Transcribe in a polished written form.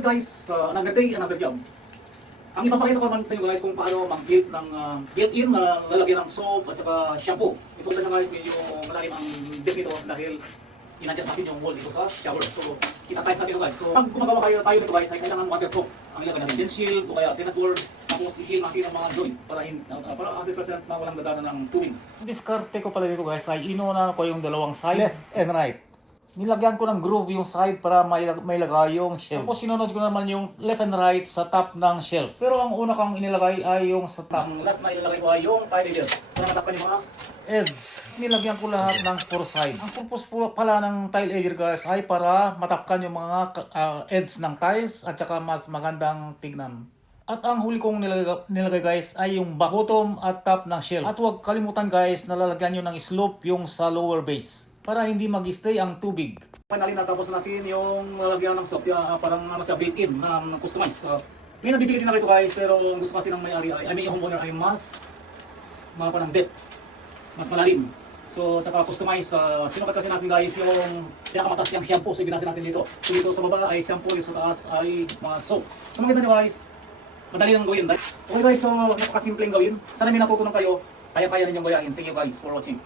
good guys, another day, another job. Ang ipapakita ko naman sa inyo guys kung paano mag-build ng built-in na lalagyan ng soap at saka shampoo. Ito na guys, medyo malalim ang dip nito dahil in-adjust natin yung wall dito sa shower. So, kita-tiles natin ito guys. So, pag gumagawa tayo nito guys, ay kailangan waterproof. Ang ilagay natin din shield o kaya senador, tapos i-seal natin ang mga joint para 100% na walang dadaanan ng tubig. Diskarte ko pala dito guys ay inuuna ko yung dalawang side, left and right. Nilagyan ko ng groove yung side para may lagay yung shelf. Tapos sinunod ko naman yung left and right sa top ng shelf. Pero ang una kong inilagay ay yung sa top. Ang last na ilalagay ko ay yung pile leader. Para matapkan yung mga Edges. Nilagyan ko lahat ng 4 sides. Ang purpose po pala ng tile edger guys ay para matapkan yung mga edges ng tiles at saka mas magandang tignan. At ang huli kong nilagay guys ay yung bottom at top ng shelf. At huwag kalimutan guys na lalagyan nyo ng slope yung sa lower base para hindi mag-stay ang tubig. finally natapos natin yung lalagyan ng soap, parang siya built-in, customize. May nabibili din na ito guys, pero gusto kasi ng may-ari, yung homeowner ay mas ng depth, mas malalim. So, saka customize, sinukat kasi natin guys yung pinakamatas yung shampoo, so ibinasin natin dito. So, dito sa baba ay shampoo, yung sa taas ay mga soap. So, maganda nyo guys, madali lang gawin. Okay guys, so napakasimpleng gawin. Sana may natutunan kayo, kaya-kaya ninyong gayahin. Thank you guys for watching.